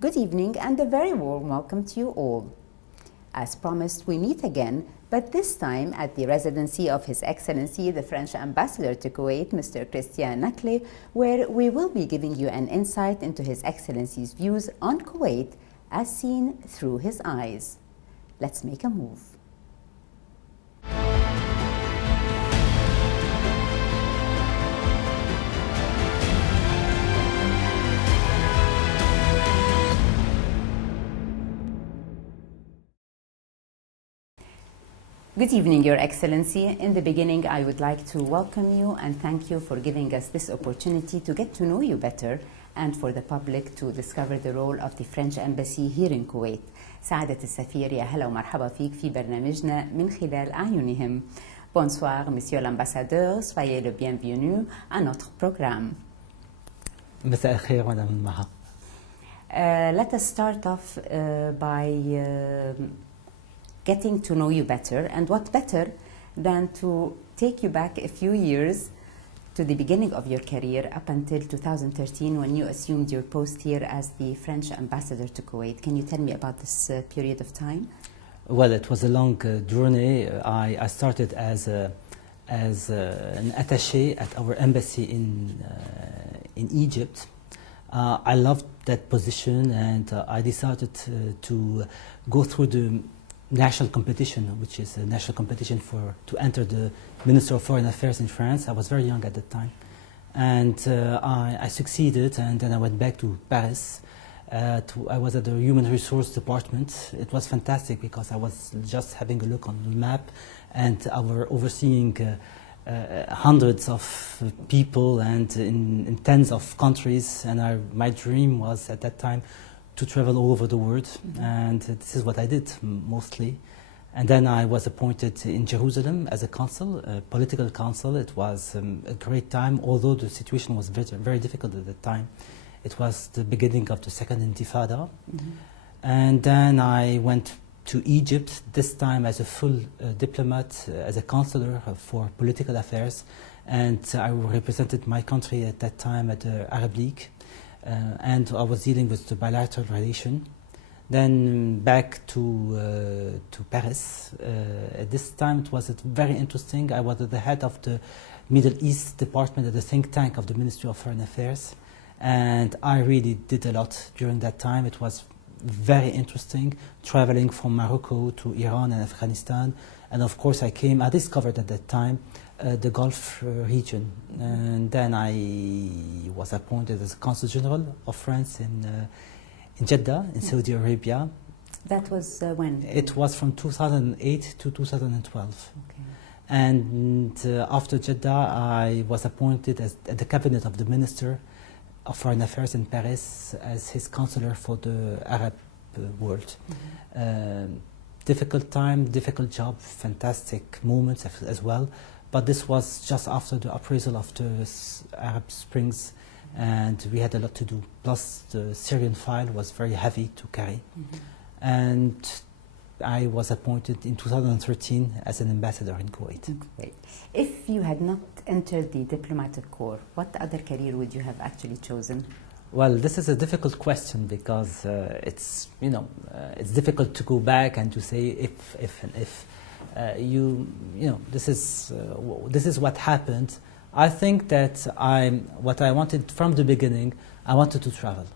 Good evening and a very warm welcome to you all. As promised, we meet again, but this time at the residency of His Excellency the French Ambassador to Kuwait, Mr. Christian Nakhle, where we will be giving you an insight into His Excellency's views on Kuwait as seen through his eyes. Let's make a move. Good evening, Your Excellency. In the beginning, I would like to welcome you and thank you for giving us this opportunity to get to know you better and for the public to discover the role of the French Embassy here in Kuwait. سعادة السفير يا هلا ومرحبا فيك في برنامجنا من خلال أعينهم. Bonsoir, Monsieur l'Ambassadeur, soyez le bienvenu à notre programme. مساء الخير Madame Maha. Let us start off by getting to know you better, and what better than to take you back a few years to the beginning of your career up until 2013 when you assumed your post here as the French Ambassador to Kuwait. Can you tell me about this period of time? Well, it was a long journey. I started as an attaché at our embassy in Egypt. I loved that position, and I decided to go through the national competition, which is a national competition to enter the Minister of Foreign Affairs in France. I was very young at that time, and I succeeded, and then I went back to Paris. I was at the Human Resource Department. It was fantastic because I was just having a look on the map, and I were overseeing hundreds of people and in tens of countries, and my dream was at that time to travel all over the world, and this is what I did mostly. And then I was appointed in Jerusalem as a consul, a political consul. It was a great time, although the situation was very, very difficult at the time. It was the beginning of the Second Intifada. And then I went to Egypt, this time as a full diplomat, as a counselor for political affairs, and I represented my country at that time at the Arab League. And I was dealing with the bilateral relation. Then back to Paris. At this time it was very interesting. I was at the head of the Middle East department at the think tank of the Ministry of Foreign Affairs. And I really did a lot during that time. It was very interesting, traveling from Morocco to Iran and Afghanistan. And of course I discovered at that time the Gulf region, and then I was appointed as Consul General of France in Jeddah, in Saudi Arabia. That was when? It was from 2008 to 2012. Okay. And after Jeddah, I was appointed at the cabinet of the Minister of Foreign Affairs in Paris as his counselor for the Arab world. Difficult time, difficult job, fantastic moments as well. But this was just after the appraisal of the Arab Springs, and we had a lot to do. Plus, the Syrian file was very heavy to carry. And I was appointed in 2013 as an ambassador in Kuwait. Great. If you had not entered the diplomatic corps, what other career would you have actually chosen? Well, this is a difficult question because it's difficult to go back and to say if and if. This is what happened. I think that what I wanted from the beginning, I wanted to travel.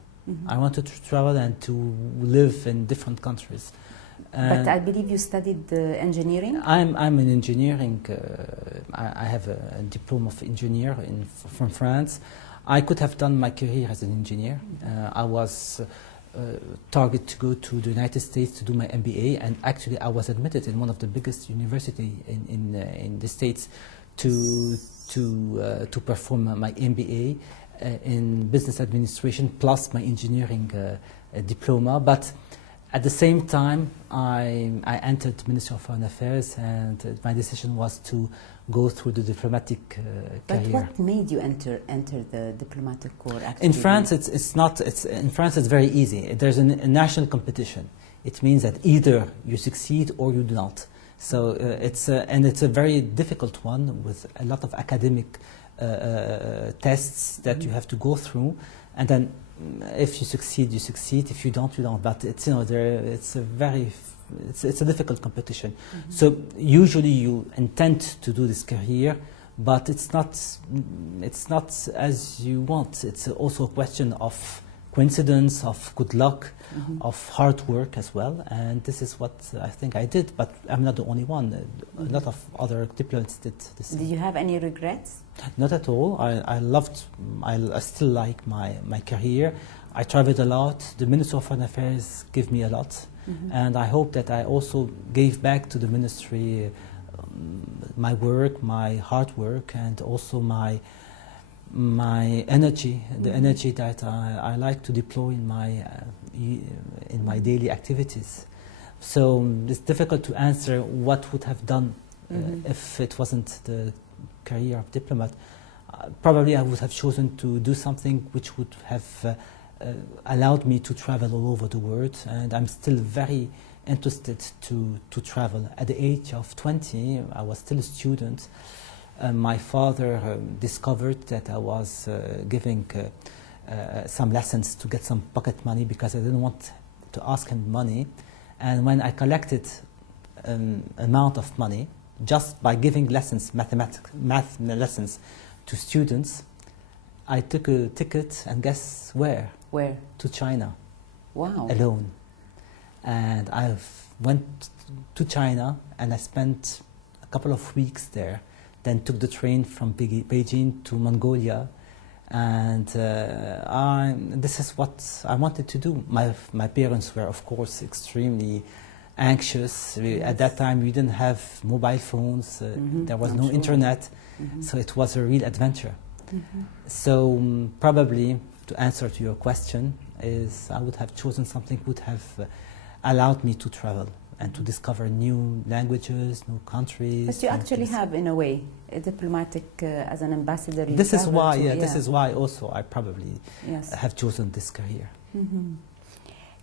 I wanted to travel and to live in different countries. But I believe you studied engineering? I'm in engineering. I have a diploma of engineer from France. I could have done my career as an engineer. I was target to go to the United States to do my MBA, and actually I was admitted in one of the biggest university in the States to perform my MBA in business administration plus my engineering diploma. But at the same time, I entered the Ministry of Foreign Affairs, and my decision was to go through the diplomatic career. But what made you enter the diplomatic corps? Actually? In France, in France it's very easy. There's a national competition. It means that either you succeed or you do not. So it's a very difficult one with a lot of academic tests that you have to go through. And then if you succeed, you succeed. If you don't, you don't. But it's, you know, it's a difficult competition. Mm-hmm. So usually you intend to do this career, but it's not as you want. It's also a question of coincidence, of good luck, mm-hmm. of hard work as well. And this is what I think I did. But I'm not the only one. A lot of other diplomats did the same. Did you have any regrets? Not at all. I still like my career. I traveled a lot. The Ministry of Foreign Affairs gave me a lot. Mm-hmm. And I hope that I also gave back to the ministry my work, my hard work, and also my energy, the mm-hmm. energy that I like to deploy in my daily activities. So it's difficult to answer what would have done mm-hmm. if it wasn't the career of diplomat. Probably I would have chosen to do something which would have allowed me to travel all over the world, and I'm still very interested to travel. At the age of 20, I was still a student. My father discovered that I was giving some lessons to get some pocket money because I didn't want to ask him money. And when I collected amount of money, just by giving lessons, math lessons to students, I took a ticket, and guess where? Where? To China. Wow. Alone. And I went to China, and I spent a couple of weeks there, then took the train from Beijing to Mongolia, and this is what I wanted to do. My parents were, of course, extremely anxious. Yes. At that time, we didn't have mobile phones. Mm-hmm. There was I'm no sure. internet, mm-hmm. so it was a real adventure. Mm-hmm. So probably, to answer to your question, is I would have chosen something would have allowed me to travel and to discover new languages, new countries. But you actually have, in a way, a diplomatic, as an ambassador. You This is travel why, to, yeah, this is why also I probably yes. have chosen this career. Mm-hmm.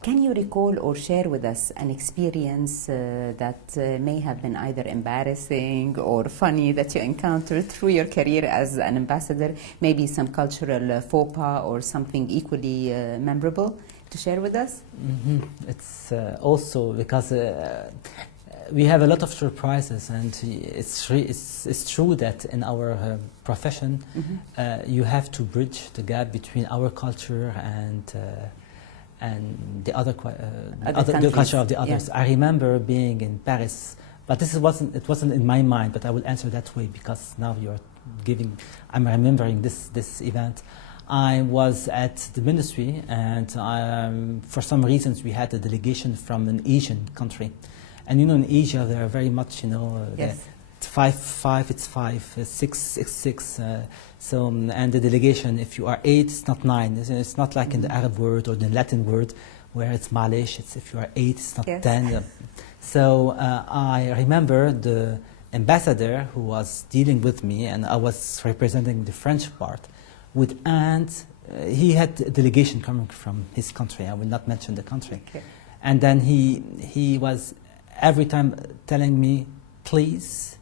Can you recall or share with us an experience that may have been either embarrassing or funny that you encountered through your career as an ambassador? Maybe some cultural faux pas or something equally memorable to share with us? Mm-hmm. It's also because we have a lot of surprises, and it's true that in our profession mm-hmm. you have to bridge the gap between our culture and the other the culture of the others. Yeah. I remember being in Paris, but it wasn't in my mind. But I will answer that way because now I'm remembering this event. I was at the ministry, and for some reasons we had a delegation from an Asian country, and in Asia they are very much yes. 5, it's 5, 6, it's 6. So and the delegation, if you are 8, it's not 9. It's not like in the Arab world or the Latin world where it's Malish. It's if you are 8, it's not yes. 10. So I remember the ambassador who was dealing with me, and I was representing the French part. He had a delegation coming from his country. I will not mention the country. Okay. And then he was every time telling me, please,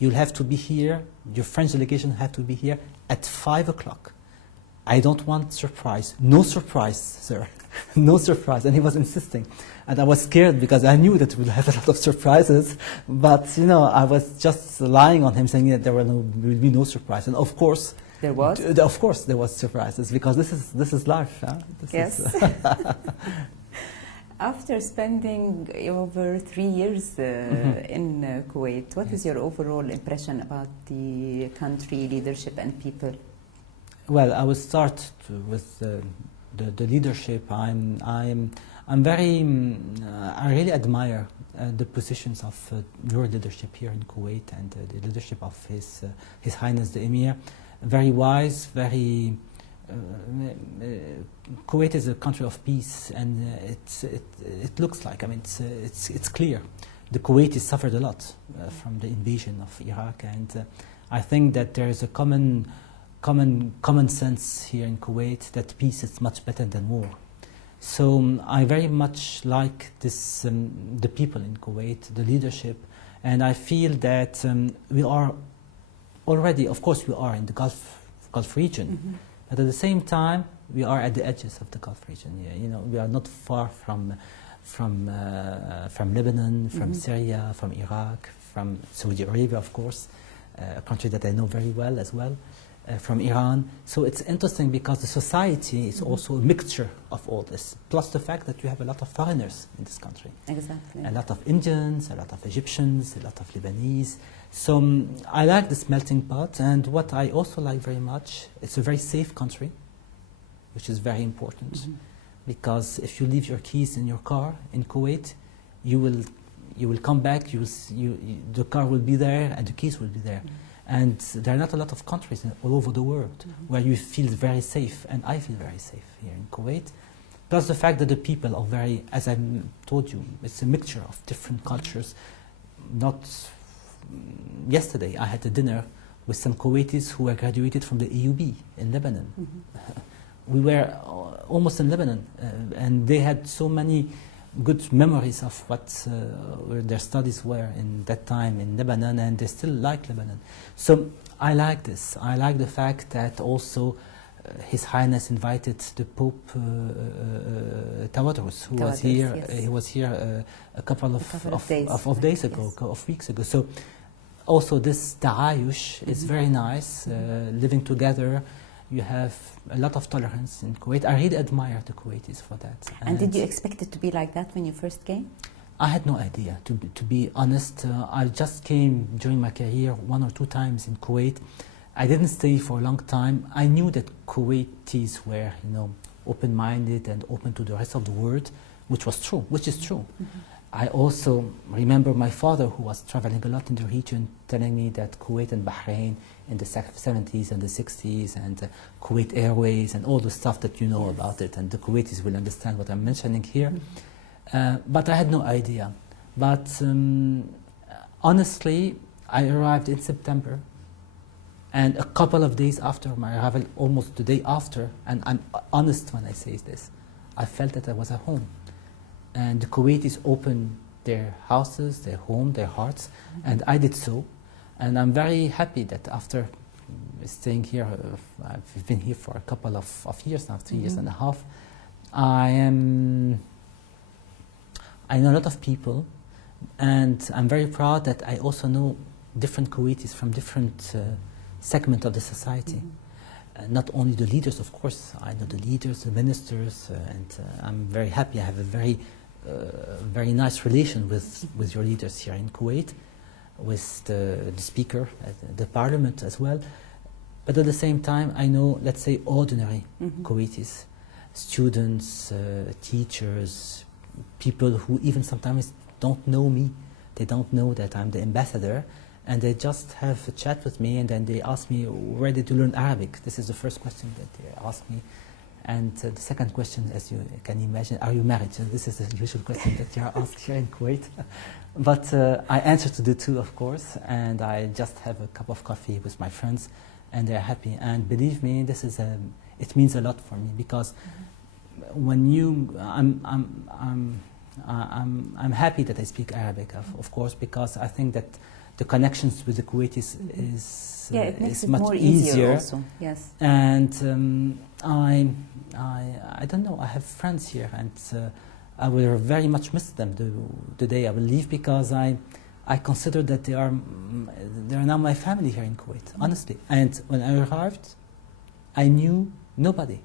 you'll have to be here, your French delegation have to be here at 5 o'clock. I don't want surprise. No surprise, sir. No surprise. And he was insisting. And I was scared because I knew that we'll have a lot of surprises. But, I was just lying on him, saying that there will be no surprise. And of course, there was? Of course there was surprises, because this is life. Huh? Yes. After spending over 3 years in Kuwait, what is your overall impression about the country, leadership, and people? Well, I will start with the leadership. I really admire the positions of your leadership here in Kuwait, and the leadership of His Highness the Emir. Very wise, very. Kuwait is a country of peace, and it looks like. It's clear. The Kuwaitis suffered a lot from the invasion of Iraq, and I think that there is a common sense here in Kuwait that peace is much better than war. So I very much like this, the people in Kuwait, the leadership, and I feel that we are already, of course, we are in the Gulf region. But at the same time, we are at the edges of the Gulf region. Yeah, you know, we are not far from Lebanon, from Syria, from Iraq, from Saudi Arabia, of course, a country that I know very well as well, from Iran. So it's interesting because the society is also a mixture of all this, plus the fact that you have a lot of foreigners in this country. Exactly. A lot of Indians, a lot of Egyptians, a lot of Lebanese. So I like this melting pot, and what I also like very much, it's a very safe country, which is very important, because if you leave your keys in your car in Kuwait, you will come back, the car will be there and the keys will be there. And there are not a lot of countries all over the world where you feel very safe, and I feel very safe here in Kuwait. Plus the fact that the people are very, as I told you, it's a mixture of different cultures. Not yesterday I had a dinner with some Kuwaitis who were graduated from the EUB in Lebanon. We were almost in Lebanon, and they had so many good memories of what their studies were in that time in Lebanon, and they still like Lebanon. So I like this. I like the fact that also His Highness invited the Pope Tawadros, who was here. Yes. He was here a couple of days ago, yes. of weeks ago. So also this ta'ayush is very nice, living together. You have a lot of tolerance in Kuwait. I really admire the Kuwaitis for that. And did you expect it to be like that when you first came? I had no idea, to be honest. I just came during my career 1 or 2 times in Kuwait. I didn't stay for a long time. I knew that Kuwaitis were, you know, open-minded and open to the rest of the world, which is true. I also remember my father, who was traveling a lot in the region, telling me that Kuwait and Bahrain in the 70s and the 60s, and Kuwait Airways and all the stuff that you know about it, and the Kuwaitis will understand what I'm mentioning here. But I had no idea. But honestly, I arrived in September, and a couple of days after my arrival, almost the day after, and I'm honest when I say this, I felt that I was at home. And the Kuwaitis opened their houses, their home, their hearts, and I did so. And I'm very happy that after staying here, I've been here for a couple of years now, 3 years and a half. I know a lot of people, and I'm very proud that I also know different Kuwaitis from different segments of the society. Not only the leaders, of course, I know the leaders, the ministers, and I'm very happy. I have a very nice relation with your leaders here in Kuwait, with the speaker, the parliament as well. But at the same time, I know, let's say, ordinary Kuwaitis, students, teachers, people who even sometimes don't know me. They don't know that I'm the ambassador, and they just have a chat with me, and then they ask me, where did you learn Arabic? This is the first question that they ask me. And the second question, as you can imagine, are you married? So this is the usual question that you are asked here in Kuwait. But I answer to the two, of course, and I just have a cup of coffee with my friends, and they're happy. And believe me, this is it means a lot for me, because when I'm happy that I speak Arabic, of course, because I think that the connections with the Kuwaitis is much more easier also. Yes. And I don't know, I have friends here, and I will very much miss them the day I will leave, because I consider that they are now my family here in Kuwait, honestly. And when I arrived, I knew nobody.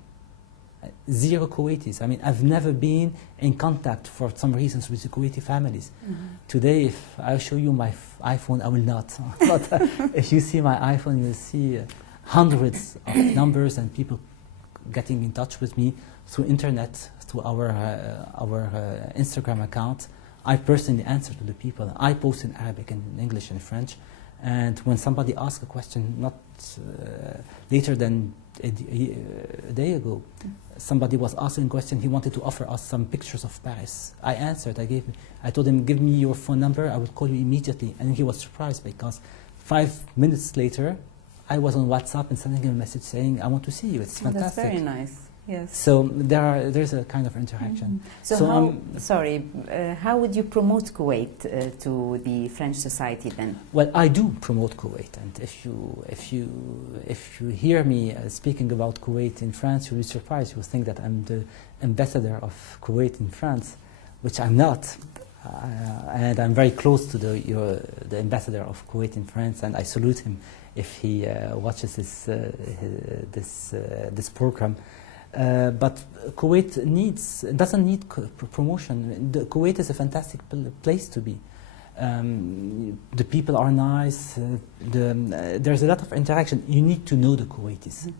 0 Kuwaitis. I mean, I've never been in contact for some reasons with the Kuwaiti families. Today, if I show you my iPhone, I will not. But if you see my iPhone, you'll see hundreds of numbers and people getting in touch with me through internet, through our Instagram account. I personally answer to the people. I post in Arabic and in English and French. And when somebody asks a question, not later than a day ago, somebody was asking a question. He wanted to offer us some pictures of Paris. I answered. I told him, give me your phone number. I will call you immediately. And he was surprised, because 5 minutes later, I was on WhatsApp and sending him a message saying, I want to see you. It's fantastic. That's very nice. Yes. So there's a kind of interaction. How would you promote Kuwait to the French society then? Well, I do promote Kuwait, and if you hear me speaking about Kuwait in France, you'll be surprised. You'll think that I'm the ambassador of Kuwait in France, which I'm not. And I'm very close to the ambassador of Kuwait in France, and I salute him if he watches this program. But Kuwait doesn't need promotion. Kuwait is a fantastic place to be. The people are nice. There's a lot of interaction. You need to know the Kuwaitis,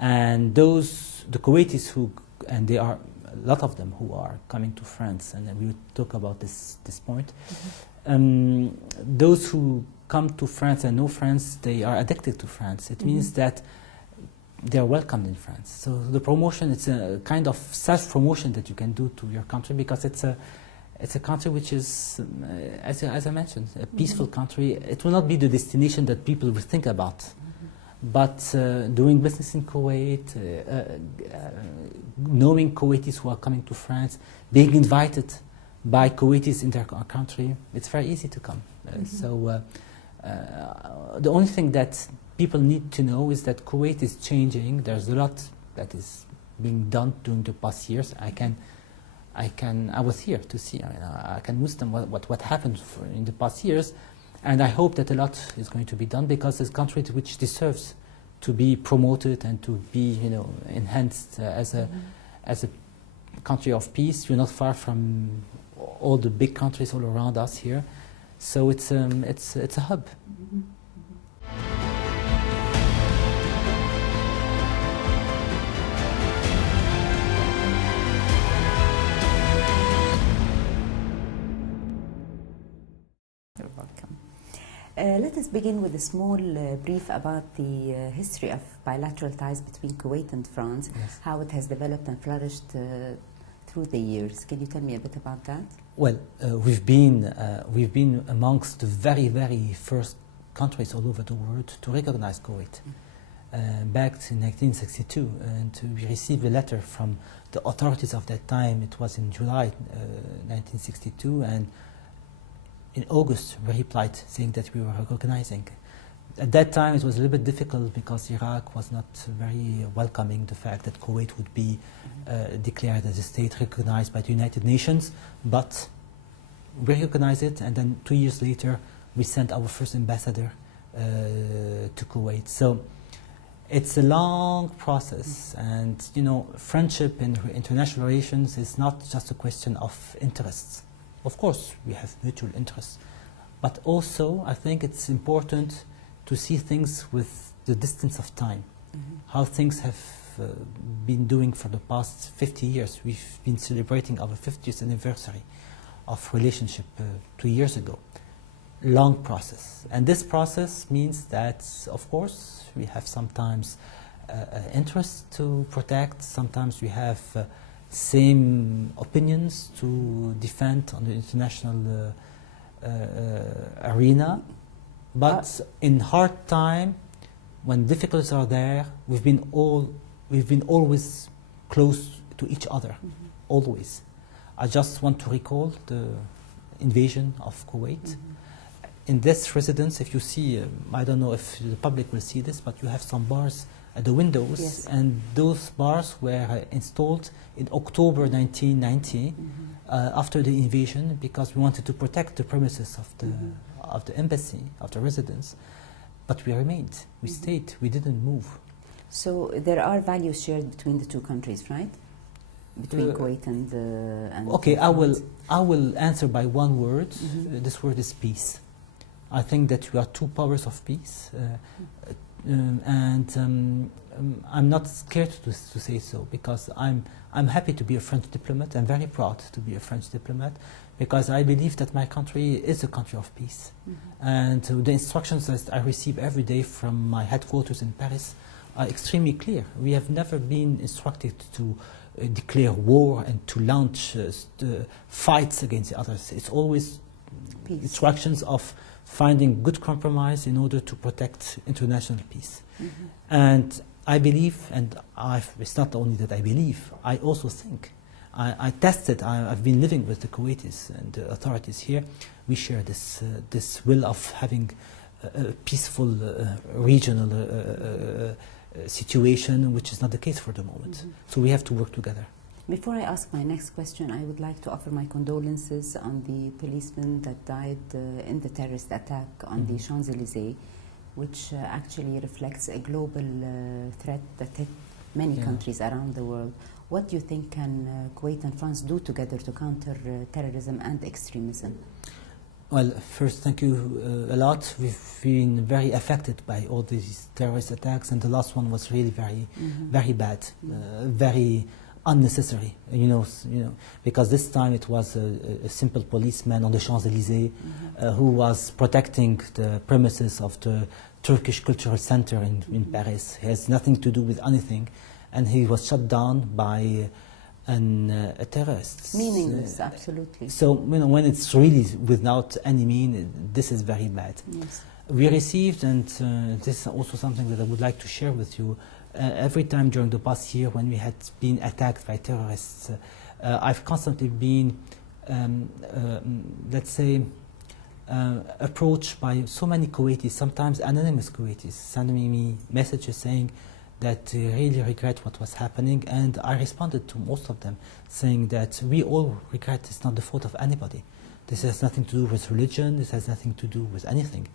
and the Kuwaitis and they are a lot of them who are coming to France, and we will talk about this point. Those who come to France and know France, they are addicted to France. It means that they are welcomed in France. So the promotion, it's a kind of self-promotion that you can do to your country, because it's a country which is, as I mentioned, a peaceful country. It will not be the destination that people will think about. But doing business in Kuwait, knowing Kuwaitis who are coming to France, being invited by Kuwaitis in their country, it's very easy to come. So the only thing that people need to know is that Kuwait is changing. There's a lot that is being done during the past years. I was here to see. I can wisdom what happened in the past years. And I hope that a lot is going to be done, because it's a country which deserves to be promoted and to be, enhanced as a country of peace. We're not far from all the big countries all around us here, so it's a hub. You're welcome. Let us begin with a small brief about the history of bilateral ties between Kuwait and France, yes. How it has developed and flourished through the years. Can you tell me a bit about that? Well, we've been amongst the very, very first countries all over the world to recognize Kuwait. Back in 1962, and we received a letter from the authorities of that time. It was in July 1962, and in August we replied saying that we were recognizing. At that time it was a little bit difficult, because Iraq was not very welcoming the fact that Kuwait would be declared as a state recognized by the United Nations, but we recognized it, and then 2 years later we sent our first ambassador to Kuwait. So it's a long process, and friendship in international relations is not just a question of interests. Of course, we have mutual interests, but also I think it's important to see things with the distance of time, how things have been doing for the past 50 years. We've been celebrating our 50th anniversary of relationship 2 years ago. Long process, and this process means that, of course, we have sometimes interests to protect, sometimes we have same opinions to defend on the international arena, but in hard time, when difficulties are there, we've been always close to each other, always. I just want to recall the invasion of Kuwait. In this residence, if you see, I don't know if the public will see this, but you have some bars at the windows, yes. And those bars were installed in October 1990 after the invasion, because we wanted to protect the premises of the embassy, of the residence. But we remained, we stayed, we didn't move. So there are values shared between the two countries, right? Between Kuwait and okay, France. I will answer by one word. This word is peace. I think that we are two powers of peace, and I'm not scared to say so, because I'm happy to be a French diplomat. I'm very proud to be a French diplomat, because I believe that my country is a country of peace. And the instructions that I receive every day from my headquarters in Paris are extremely clear. We have never been instructed to declare war and to launch fights against the others. It's always peace. Instructions of finding good compromise in order to protect international peace. And I believe, and it's not only that I believe, I also think. I tested, I've been living with the Kuwaitis and the authorities here. We share this will of having a peaceful regional situation, which is not the case for the moment. So we have to work together. Before I ask my next question, I would like to offer my condolences on the policeman that died in the terrorist attack on the Champs-Élysées, which actually reflects a global threat that hit many countries around the world. What do you think can Kuwait and France do together to counter terrorism and extremism? Well, first, thank you a lot. We've been very affected by all these terrorist attacks, and the last one was really very bad, very unnecessary. You know, because this time it was a simple policeman on the Champs-Élysées who was protecting the premises of the Turkish Cultural Center in Paris. He has nothing to do with anything, and he was shot down by a terrorist. Meaningless, absolutely. So, you know, when it's really without any meaning, this is very bad. Yes. We received, and this is also something that I would like to share with you, every time during the past year when we had been attacked by terrorists, I've constantly been, let's say, approached by so many Kuwaitis, sometimes anonymous Kuwaitis, sending me messages saying that they really regret what was happening, and I responded to most of them saying that we all regret. It's not the fault of anybody. This has nothing to do with religion, this has nothing to do with anything.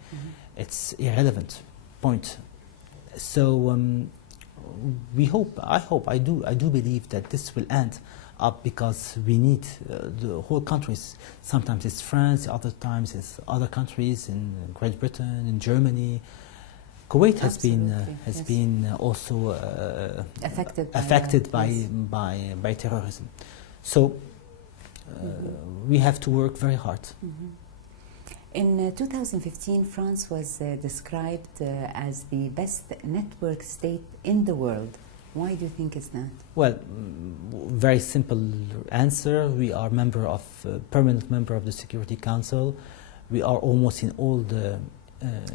It's irrelevant, point. So I do believe that this will end up, because we need the whole countries. Sometimes it's France, other times it's other countries in Great Britain, in Germany. Kuwait has been also affected by terrorism. So we have to work very hard. In 2015, France was described as the best network state in the world. Why do you think it's that? Well, very simple answer. We are permanent member of the Security Council. We are almost in all the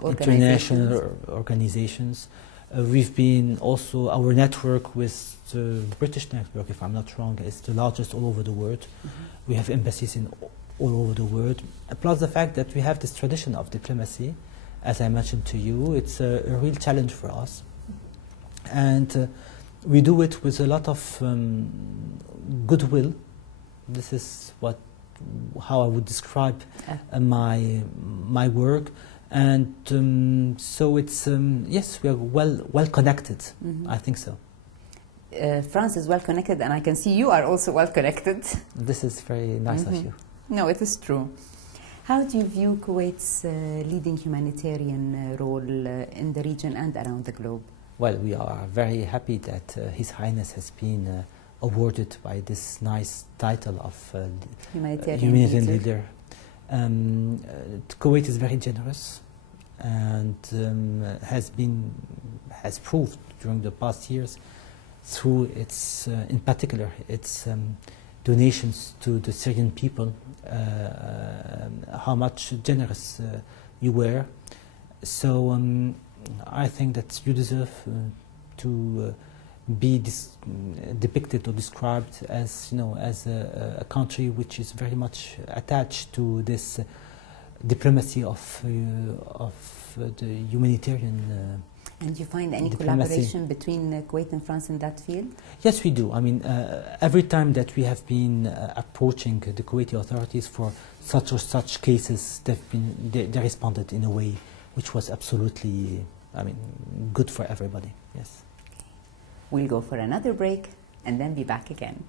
international organizations. We've been also, our network with the British network, if I'm not wrong, is the largest all over the world. We have embassies in all over the world. Plus the fact that we have this tradition of diplomacy, as I mentioned to you, it's a real challenge for us. And we do it with a lot of goodwill. This is how I would describe my work. And so it's, yes, we are well connected. I think so. France is well connected, and I can see you are also well connected. This is very nice of you. No, it is true. How do you view Kuwait's leading humanitarian role in the region and around the globe? Well, we are very happy that His Highness has been awarded by this nice title of Humanitarian Leader. Kuwait is very generous and has proved during the past years through its, in particular, its donations to the Syrian people, how much generous you were. So I think that you deserve to be depicted or described as, as a country which is very much attached to this diplomacy of the humanitarian. And you find any diplomacy. Collaboration between Kuwait and France in that field? Yes, we do. I mean, every time that we have been approaching the Kuwaiti authorities for such or such cases, they responded in a way which was absolutely, good for everybody. Yes. We'll go for another break and then be back again.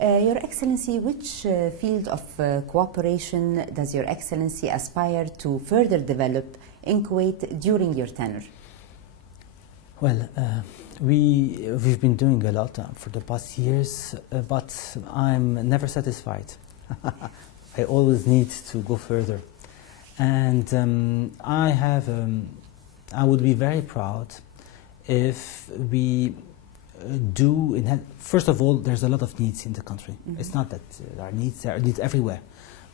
Your Excellency, which field of cooperation does Your Excellency aspire to further develop in Kuwait during your tenure? Well, we've been doing a lot for the past years, but I'm never satisfied. I always need to go further. And I would be very proud if we do, first of all, there's a lot of needs in the country. It's not that there are needs everywhere.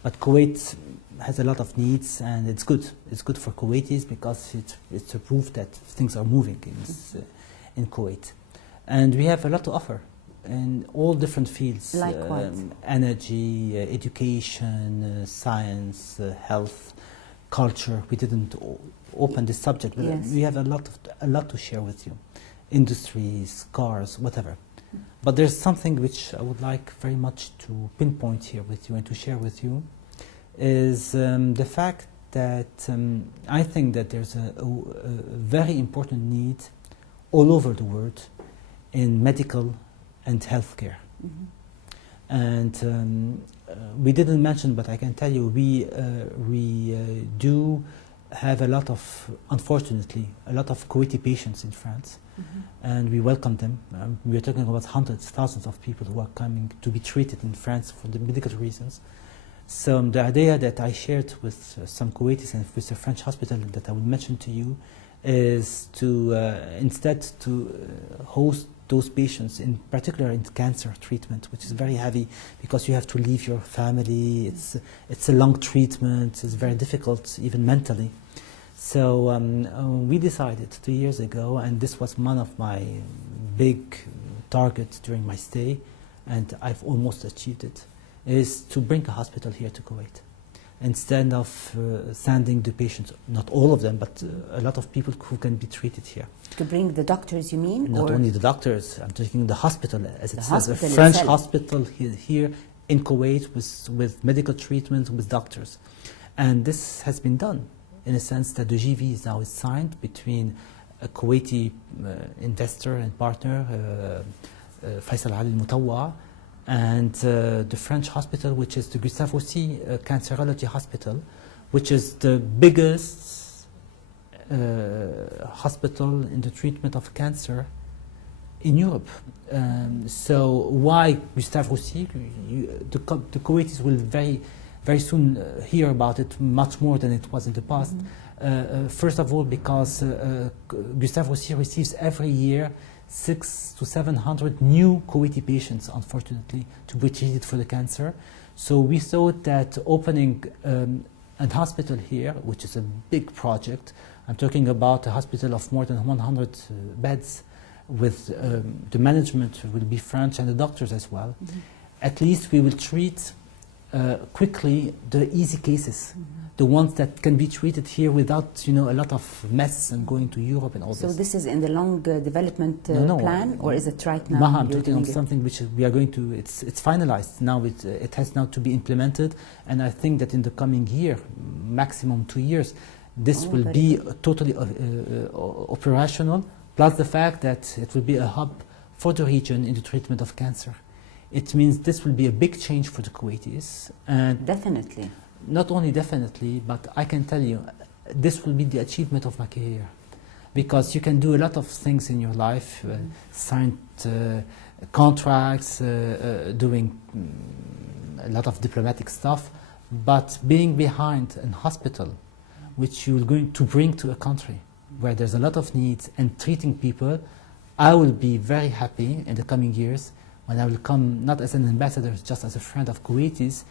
But Kuwait has a lot of needs, and it's good. It's good for Kuwaitis because it's a proof that things are moving in Kuwait. And we have a lot to offer in all different fields. Like what? Energy, education, science, health, culture. We didn't open this subject, but yes. we have a lot to share with you. Industries, cars, whatever. But there's something which I would like very much to pinpoint here with you and to share with you, is the fact that I think that there's a very important need all over the world in medical and healthcare. And we didn't mention, but I can tell you, we do have a lot of, unfortunately, a lot of Kuwaiti patients in France. And we welcome them. We are talking about hundreds, thousands of people who are coming to be treated in France for the medical reasons. So the idea that I shared with some Kuwaitis and with the French hospital that I will mention to you is to instead to host those patients, in particular in cancer treatment, which is very heavy because you have to leave your family. It's a long treatment. It's very difficult, even mentally. So we decided 2 years ago, and this was one of my big targets during my stay, and I've almost achieved it, is to bring a hospital here to Kuwait. Instead of sending the patients, not all of them, but a lot of people who can be treated here. To bring the doctors, you mean? Not only the doctors, I'm taking the hospital, as it says, a hospital French itself. hospital here in Kuwait with medical treatment, with doctors. And this has been done in a sense that the JV is now signed between a Kuwaiti investor and partner, Faisal Ali Motawi, and the French hospital, which is the Gustave Roussy Cancerology Hospital, which is the biggest hospital in the treatment of cancer in Europe. So why Gustave Roussy? The Kuwaitis will very soon hear about it much more than it was in the past. First of all, because Gustave Roussy receives every year 600 to 700 new Kuwaiti patients, unfortunately, to be treated for the cancer. So we thought that opening a hospital here, which is a big project, I'm talking about a hospital of more than 100 beds, with the management will be French and the doctors as well. At least we will treat quickly the easy cases, the ones that can be treated here without, a lot of mess and going to Europe and all this. So this is in the long development plan, or is it right now? Maha, I'm talking of something which we are going to, it's finalized now, it has now to be implemented, and I think that in the coming year, maximum 2 years, this will be totally operational, plus the fact that it will be a hub for the region in the treatment of cancer. It means this will be a big change for the Kuwaitis. And definitely. Not only definitely, but I can tell you, this will be the achievement of my career. Because you can do a lot of things in your life, signed contracts, doing a lot of diplomatic stuff, but being behind a hospital, which you're going to bring to a country where there's a lot of needs and treating people, I will be very happy in the coming years when I will come, not as an ambassador, just as a friend of Kuwaitis,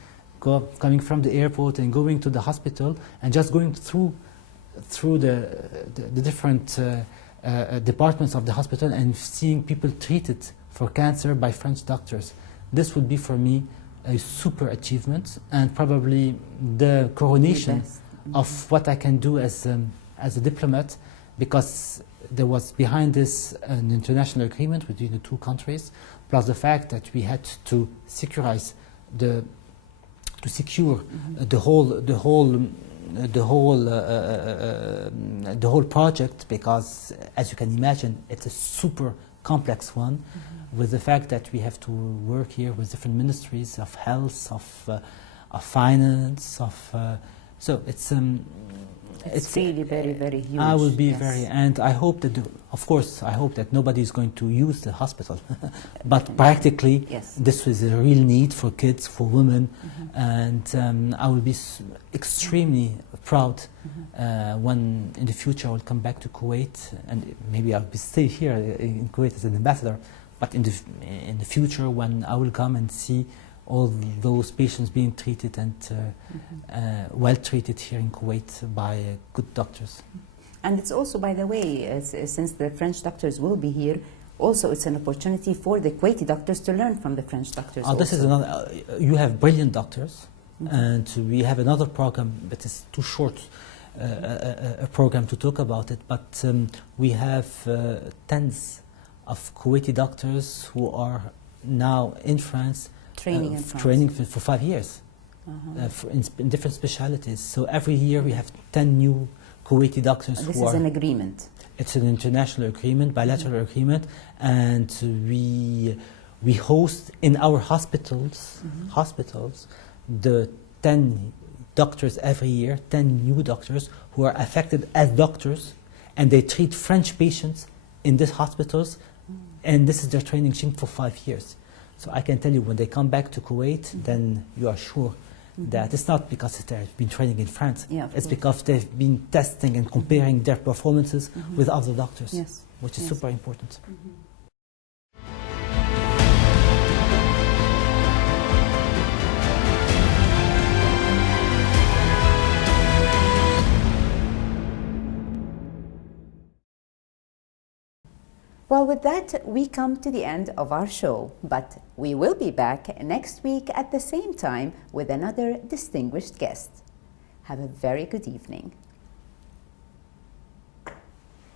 coming from the airport and going to the hospital and just going through the different departments of the hospital and seeing people treated for cancer by French doctors. This would be for me a super achievement and probably the coronation of what I can do as a diplomat, because there was behind this an international agreement between the two countries, plus the fact that we had to secure the whole project, because as you can imagine, it's a super complex one, with the fact that we have to work here with different ministries of health, of finance, so it's really very, very huge. I will be very, and I hope that, of course, I hope that nobody is going to use the hospital, but practically, this is a real need for kids, for women, and I will be extremely proud when in the future I will come back to Kuwait, and maybe I'll be stay here in Kuwait as an ambassador, but in the future, when I will come and see all those patients being treated and well treated here in Kuwait by good doctors. And it's also, by the way, since the French doctors will be here, also it's an opportunity for the Kuwaiti doctors to learn from the French doctors. This is another. You have brilliant doctors, and we have another program, but it's too short a program to talk about it. But we have tens of Kuwaiti doctors who are now in France, training for 5 years, in different specialities. So every year we have 10 new Kuwaiti doctors. This is an agreement. It's an international agreement, bilateral agreement, and we host in our hospitals the 10 doctors every year, 10 new doctors who are affected as doctors, and they treat French patients in these hospitals, and this is their training for 5 years. So I can tell you, when they come back to Kuwait, then you are sure that it's not because they've been training in France, it's because they've been testing and comparing their performances with other doctors, which is super important. Well, with that, we come to the end of our show, but we will be back next week at the same time with another distinguished guest. Have a very good evening.